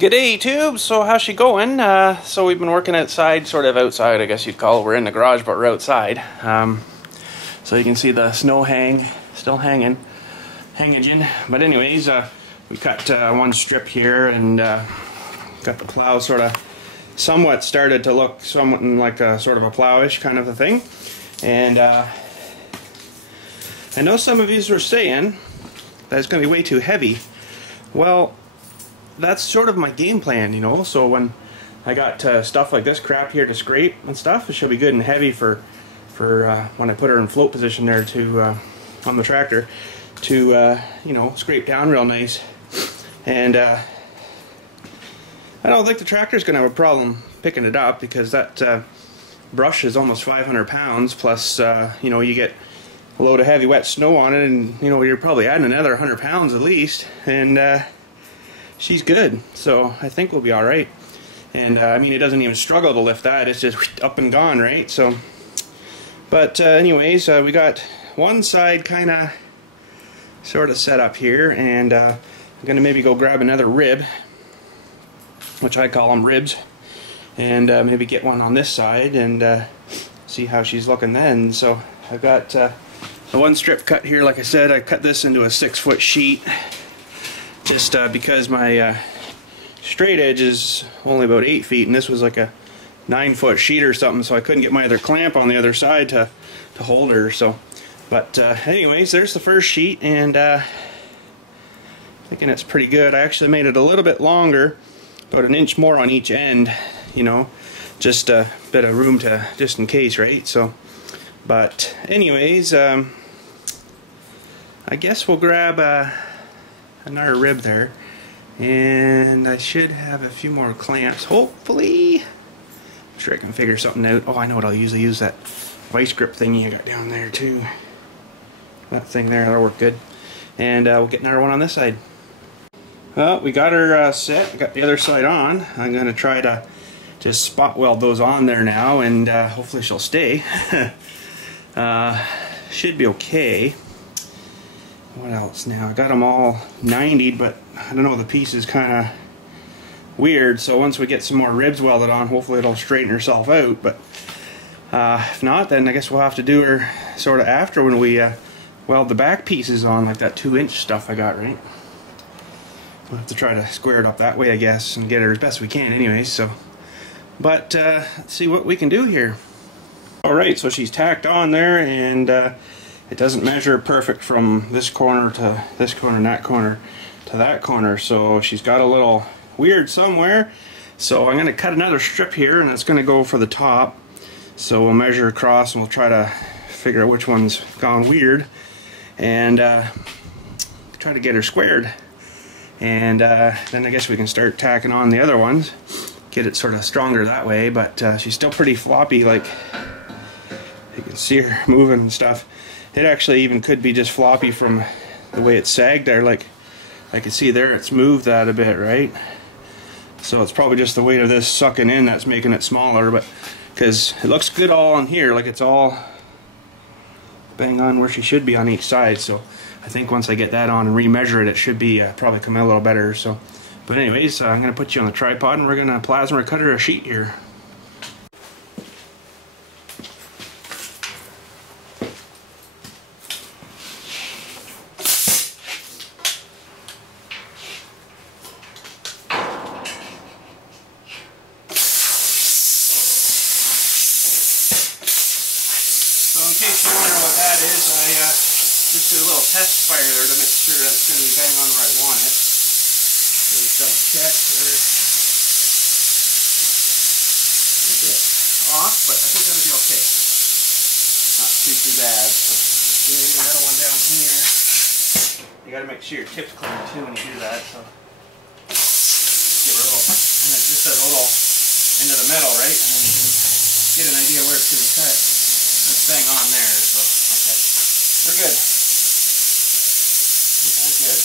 G'day YouTube, so how's she going? So we've been working outside, sort of outside I guess you'd call it. We're in the garage but we're outside. So you can see the snow still hanging. But anyways, we cut one strip here and got the plow sort of somewhat started to look somewhat like a sort of a plowish kind of a thing. And I know some of you were saying that it's going to be way too heavy. Well, that's sort of my game plan, you know. So when I got stuff like this crap here to scrape and stuff, it should be good and heavy for when I put her in float position there to on the tractor to you know, scrape down real nice. And I don't think the tractor's gonna have a problem picking it up because that brush is almost 500 pounds plus you know, you get a load of heavy wet snow on it, and you know, you're probably adding another 100 pounds at least, and she's good, so I think we'll be alright. And I mean, it doesn't even struggle to lift that, it's just up and gone, right? So, but anyways, we got one side kind of sort of set up here, and I'm gonna maybe go grab another rib, which I call them ribs, and maybe get one on this side and see how she's looking then. So I've got the one strip cut here. Like I said, I cut this into a 6-foot sheet just because my straight edge is only about 8 feet, and this was like a 9-foot sheet or something, so I couldn't get my other clamp on the other side to hold her. So, but anyways, there's the first sheet, and thinking it's pretty good. I actually made it a little bit longer, about an inch more on each end, you know, just a bit of room to, just in case, right? So, but anyways, I guess we'll grab another rib there, and I should have a few more clamps, hopefully. I'm sure I can figure something out. Oh, I know what I'll usually use, that vice grip thingy I got down there too. That thing there, that'll work good. And we'll get another one on this side. Well, we got her set, got the other side on. I'm going to try to just spot weld those on there now, and hopefully she'll stay. Should be okay. What else now? I got them all 90'd, but I don't know, the piece is kind of weird, so once we get some more ribs welded on, hopefully it'll straighten herself out. But if not, then I guess we'll have to do her sort of after when we weld the back pieces on, like that 2-inch stuff I got, right? We'll have to try to square it up that way, I guess, and get her as best we can anyways. So, but let's see what we can do here. Alright, so she's tacked on there, and it doesn't measure perfect from this corner to this corner and that corner to that corner, so she's got a little weird somewhere. So I'm going to cut another strip here, and it's going to go for the top. So we'll measure across and we'll try to figure out which one's gone weird, and try to get her squared. And then I guess we can start tacking on the other ones, get it sort of stronger that way. But she's still pretty floppy, like you can see her moving and stuff. It actually even could be just floppy from the way it's sagged there. Like I can see there, it's moved that a bit, right? So it's probably just the weight of this sucking in that's making it smaller. But because it looks good all on here, like it's all bang on where she should be on each side. So I think once I get that on and remeasure it, it should be probably come out a little better. So, but anyways, I'm gonna put you on the tripod, and we're gonna plasma cutter a sheet here. So in case you're wondering what that is, I just do a little test fire there to make sure that it's going to be bang on where I want it. So just double check there. A bit off, but I think that'll be okay. Not too bad. So maybe another one down here. You got to make sure your tip's clean too when you do that. So just give her a little, and it just does a little into the metal, right? And then you can get an idea where it's going to be cut. That's bang on there, so okay. We're good. We're good.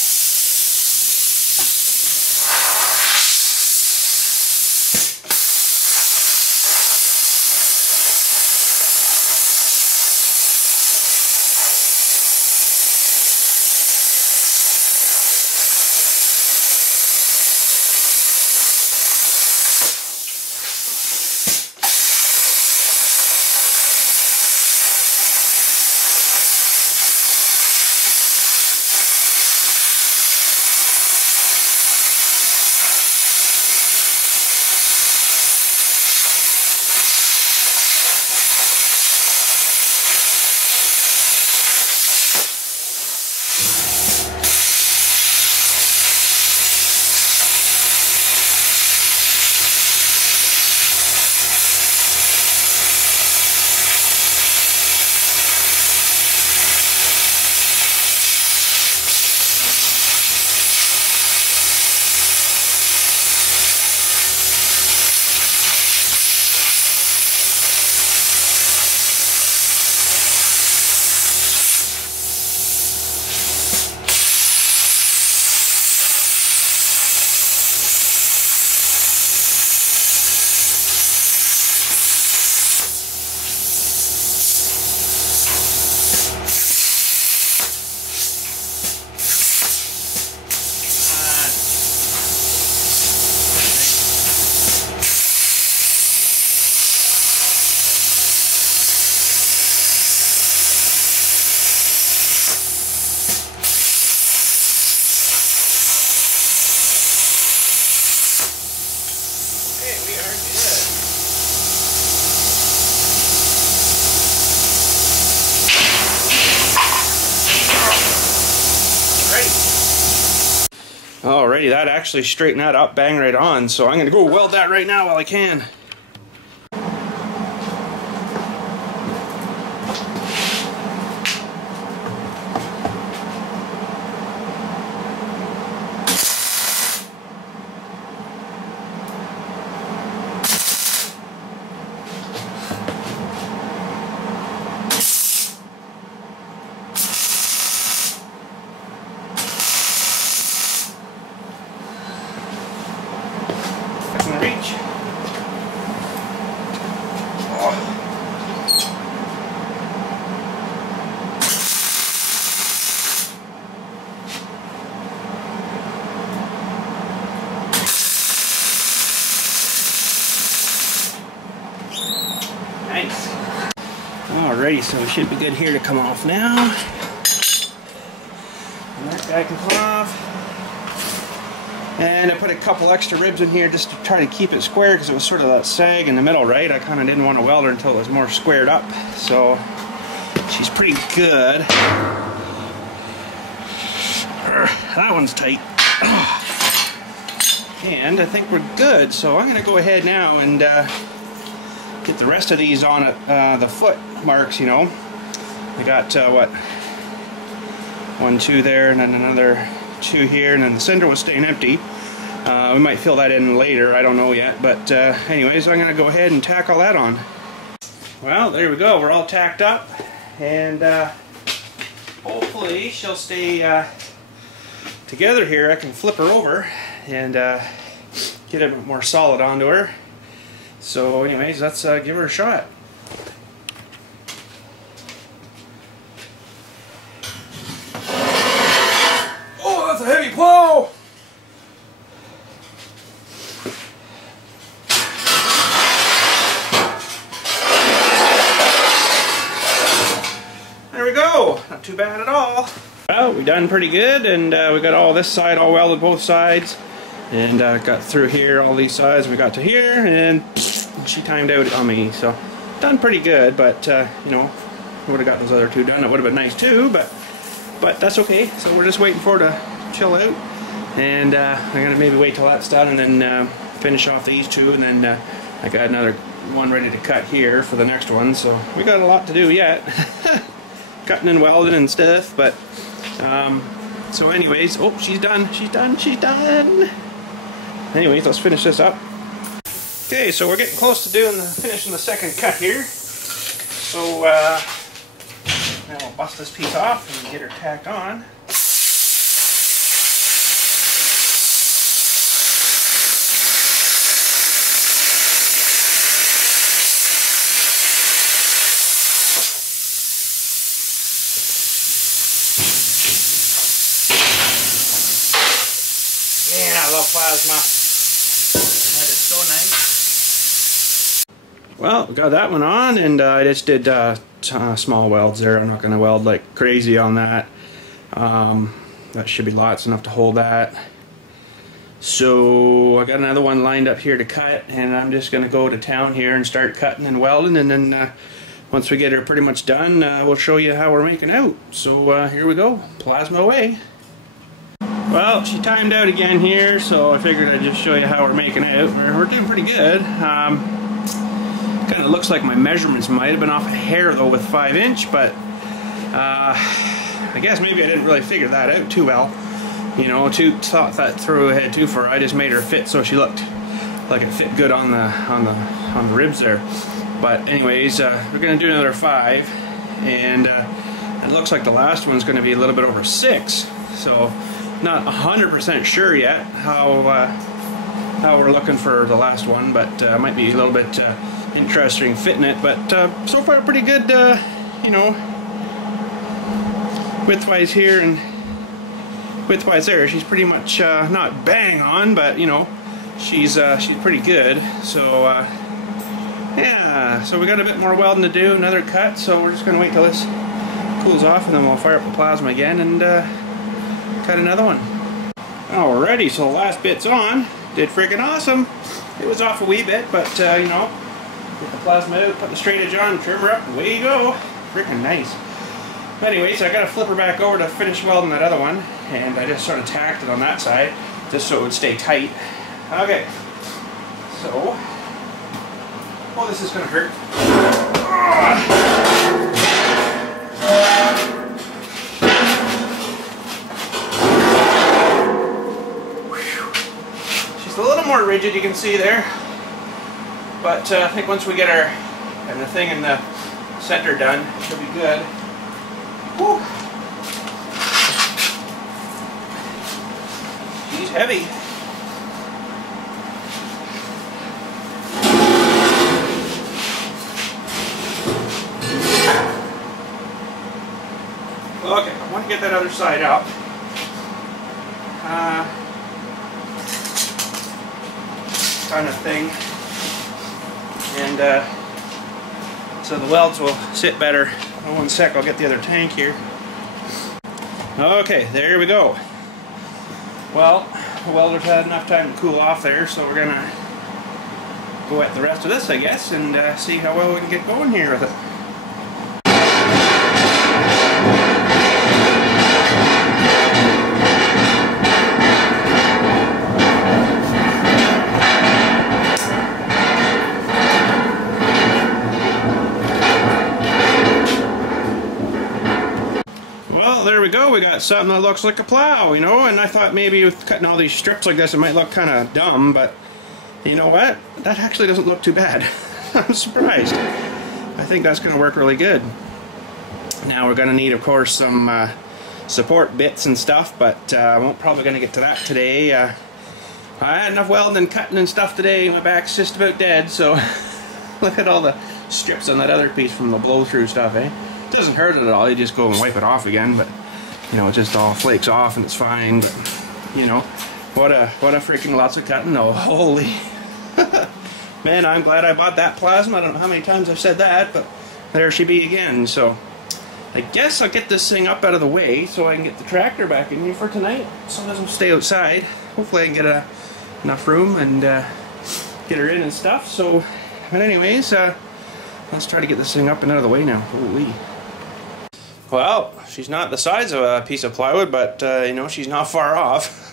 Alrighty, that actually straightened that up, bang right on, so I'm going to go weld that right now while I can. Reach. Oh. Nice. Alrighty, so we should be good here to come off now. And that guy can come off. And I put a couple extra ribs in here just to try to keep it square because it was sort of that sag in the middle, right? I kind of didn't want to weld her until it was more squared up. So she's pretty good. That one's tight. And I think we're good. So I'm going to go ahead now and get the rest of these on it, the foot marks, you know. We got, what? 1, 2 there, and then another 2 here, and then the cinder was staying empty. We might fill that in later, I don't know yet, but anyways, I'm going to go ahead and tack all that on. Well, there we go, we're all tacked up, and hopefully she'll stay together here. I can flip her over and get a bit more solid onto her. So anyways, let's give her a shot. Oh, that's a heavy plow! There we go! Not too bad at all. Well, we've done pretty good, and we got all this side all welded both sides, and got through here, all these sides, we got to here, and she timed out on me, so done pretty good, but you know, would have got those other 2 done. It would have been nice too, but that's okay. So we're just waiting for her to chill out, and I'm gonna maybe wait till that's done and then finish off these 2, and then I got another one ready to cut here for the next one. So we got a lot to do yet, cutting and welding and stuff. But so anyways, oh, she's done. Anyways, let's finish this up. Okay, so we're getting close to finishing the second cut here. So now we'll bust this piece off and get her tacked on. Man, I love plasma. That is so nice. Well, got that one on, and I just did small welds there. I'm not going to weld like crazy on that. That should be lots enough to hold that. So I got another one lined up here to cut, and I'm just going to go to town here and start cutting and welding, and then once we get her pretty much done, we'll show you how we're making out. So here we go, plasma away. Well, she timed out again here, so I figured I'd just show you how we're making out. We're doing pretty good. Kind of looks like my measurements might have been off a hair though with 5" but I guess maybe I didn't really figure that out too well. You know, thought that through ahead too far. I just made her fit so she looked like it fit good on the ribs there. But anyways, we're gonna do another 5, and it looks like the last one's gonna be a little bit over 6. So not 100% sure yet how we're looking for the last one, but might be a little bit interesting fitting it. But so far pretty good, you know, widthwise here and widthwise there. She's pretty much not bang on, but you know, she's pretty good. So yeah, so we got a bit more welding to do, another cut. So we're just gonna wait till this cools off, and then we'll fire up the plasma again and cut another one. Alrighty, so the last bit's on, did freaking awesome. It was off a wee bit, but you know, get the plasma out, put the straightedge on, trim her up, away you go. Freaking nice. Anyways, I got to flip her back over to finish welding that other one, and I just sort of tacked it on that side just so it would stay tight. Okay, so, oh, this is going to hurt. She's a little more rigid, you can see there, but I think once we get her and the thing in the center done, she'll be good. Whew. She's heavy. Okay, I want to get that other side up. Kind of thing. And so the welds will sit better. Oh, one sec, I'll get the other tank here. Okay, there we go. Well, the welder's had enough time to cool off there, so we're gonna go at the rest of this, I guess, and see how well we can get going here with it. There we go, we got something that looks like a plow, you know, and I thought maybe with cutting all these strips like this it might look kind of dumb, but you know what? That actually doesn't look too bad. I'm surprised. I think that's going to work really good. Now we're going to need, of course, some support bits and stuff, but I'm probably going to get to that today. I had enough welding and cutting and stuff today, my back's just about dead, so look at all the strips on that other piece from the blow-through stuff, eh? It doesn't hurt at all, you just go and wipe it off again, but you know, it just all flakes off and it's fine. But you know, what a freaking lots of cutting. Oh, holy man, I'm glad I bought that plasma. I don't know how many times I've said that, but there she be again. So I guess I'll get this thing up out of the way so I can get the tractor back in here for tonight so it doesn't stay outside. Hopefully I can get enough room and get her in and stuff. So, but anyways, let's try to get this thing up and out of the way now. Holy. Well, she's not the size of a piece of plywood, but you know, she's not far off.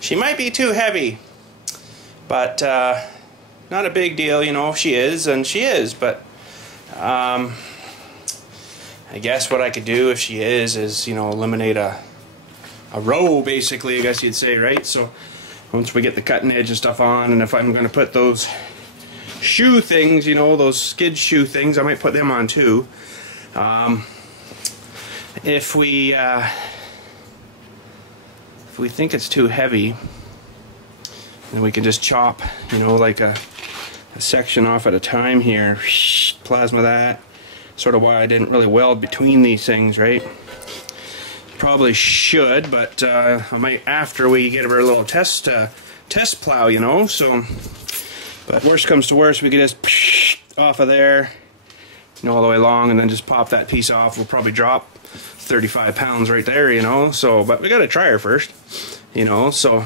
She might be too heavy, but not a big deal, you know, if she is, and she is, but I guess what I could do if she is, you know, eliminate a row, basically, I guess you'd say, right? So once we get the cutting edge and stuff on, and if I'm going to put those shoe things, you know, those skid shoe things, I might put them on too. If we think it's too heavy, then we can just chop, you know, like a section off at a time here, plasma that. Sort of why I didn't really weld between these things, right? Probably should, but I might after we get our little test plow, you know. So, but worst comes to worst, we can just off of there, you know, all the way along, and then just pop that piece off. We'll probably drop 35 pounds right there, you know. So, but we gotta try her first, you know. So,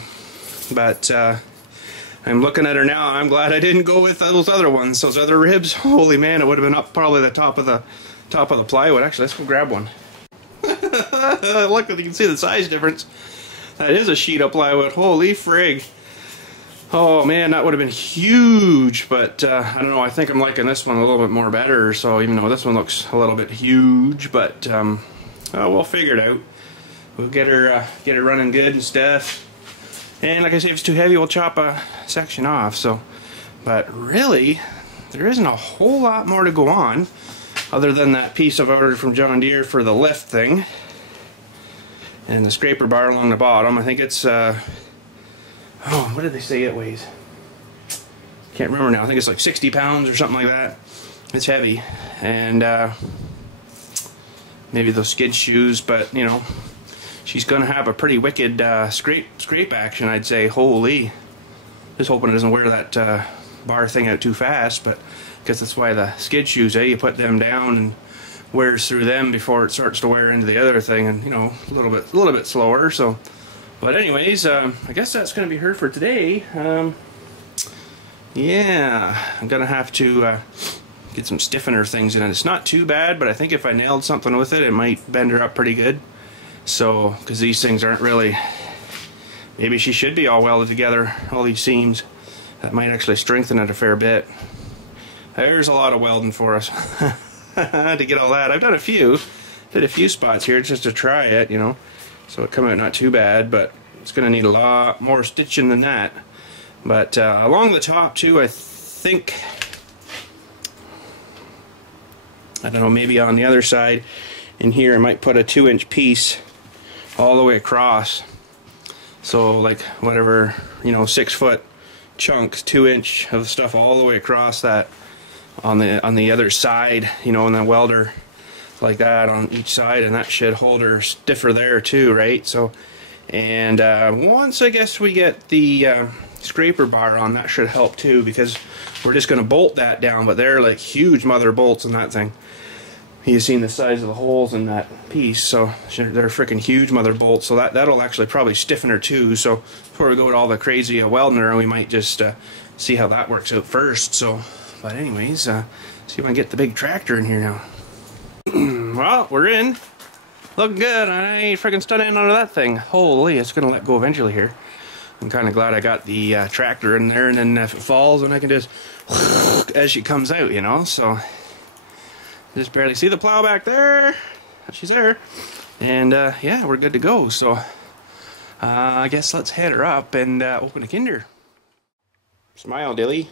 but I'm looking at her now. I'm glad I didn't go with those other ones, those other ribs. Holy man, it would have been up probably the top of the plywood. Actually, let's go grab one. Look, you can see the size difference. That is a sheet of plywood. Holy frig. Oh man, that would have been huge, but I don't know, I think I'm liking this one a little bit more better, so even though this one looks a little bit huge, but we'll figure it out. We'll get her running good and stuff. And like I say, if it's too heavy, we'll chop a section off. So, but really, there isn't a whole lot more to go on other than that piece I've ordered from John Deere for the lift thing. And the scraper bar along the bottom. I think it's oh, what did they say it weighs? Can't remember now. I think it's like 60 pounds or something like that. It's heavy. And maybe those skid shoes, but you know, she's gonna have a pretty wicked scrape action, I'd say. Holy. Just hoping it doesn't wear that bar thing out too fast, but because that's why the skid shoes, you put them down and wears through them before it starts to wear into the other thing, and you know, a little bit slower. So, but anyways, I guess that's going to be her for today. Yeah, I'm gonna have to get some stiffener things in it. It's not too bad, but I think if I nailed something with it, it might bend her up pretty good. So, because these things aren't really, maybe she should be all welded together, all these seams. That might actually strengthen it a fair bit. There's a lot of welding for us to get all that. I've done a few, did a few spots here just to try it, you know. So it come out not too bad, but it's going to need a lot more stitching than that. But along the top too, I think, I don't know, maybe on the other side in here I might put a 2-inch piece all the way across. So like whatever, you know, 6-foot chunks, 2-inch of stuff all the way across that on the other side, you know, and then welder like that on each side, and that should hold her stiffer there too, right? So, and once I guess we get the scraper bar on, that should help too, because we're just going to bolt that down, but they're like huge mother bolts in that thing. You've seen the size of the holes in that piece, so they're freaking huge mother bolts, so that'll actually probably stiffen her too. So before we go with all the crazy welding her, we might just see how that works out first. So, but anyways, see if I can get the big tractor in here now. Well, we're in. Looking good. I ain't freaking stunning under that thing. Holy, it's gonna let go eventually here. I'm kind of glad I got the tractor in there, and then if it falls, then I can just as she comes out, you know. So just barely see the plow back there. She's there, and yeah, we're good to go. So I guess let's head her up and open a Kinder. Smile, Dilly.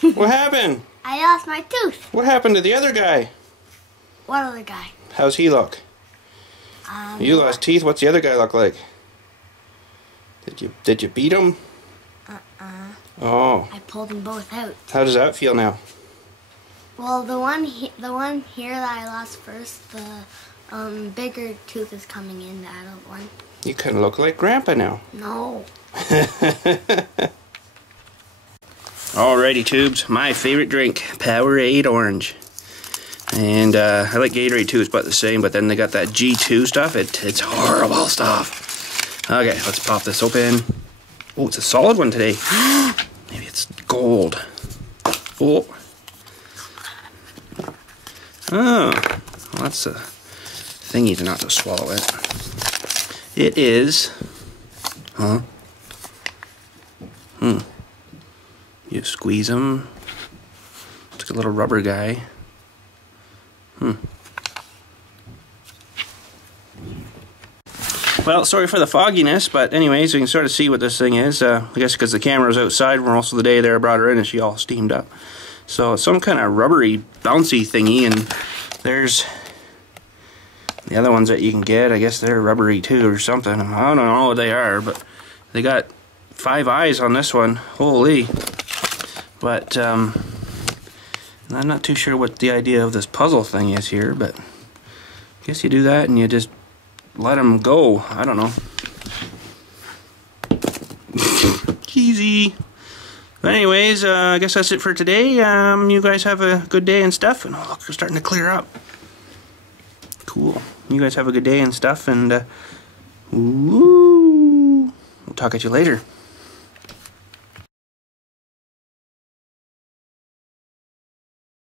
What happened? I lost my tooth. What happened to the other guy? What other guy? How's he look? You lost teeth. What's the other guy look like? Did you beat him? Oh. I pulled them both out. How does that feel now? Well, the one here that I lost first, the bigger tooth is coming in, the adult one. You kind of look like Grandpa now. No. Alrighty, tubes. My favorite drink, Powerade Orange. And I like Gatorade too. It's about the same, but then they got that G2 stuff. It's horrible stuff. Okay, let's pop this open. Oh, it's a solid one today. Maybe it's gold. Oh. Oh, well, that's a thingy to not to swallow it. It is. Huh? You squeeze them. It's like a little rubber guy. Well, sorry for the fogginess, but anyways, you can sort of see what this thing is. I guess because the camera's outside, most of the day there, I brought her in and she all steamed up. So it's some kind of rubbery, bouncy thingy, and there's the other ones that you can get. I guess they're rubbery too or something. I don't know what they are, but they got 5 eyes on this one. Holy. But I'm not too sure what the idea of this puzzle thing is here, but I guess you do that and you just let them go. I don't know. Easy. But anyways, I guess that's it for today. You guys have a good day and stuff. And oh, look, we're starting to clear up. Cool. You guys have a good day and stuff. And we'll talk at you later.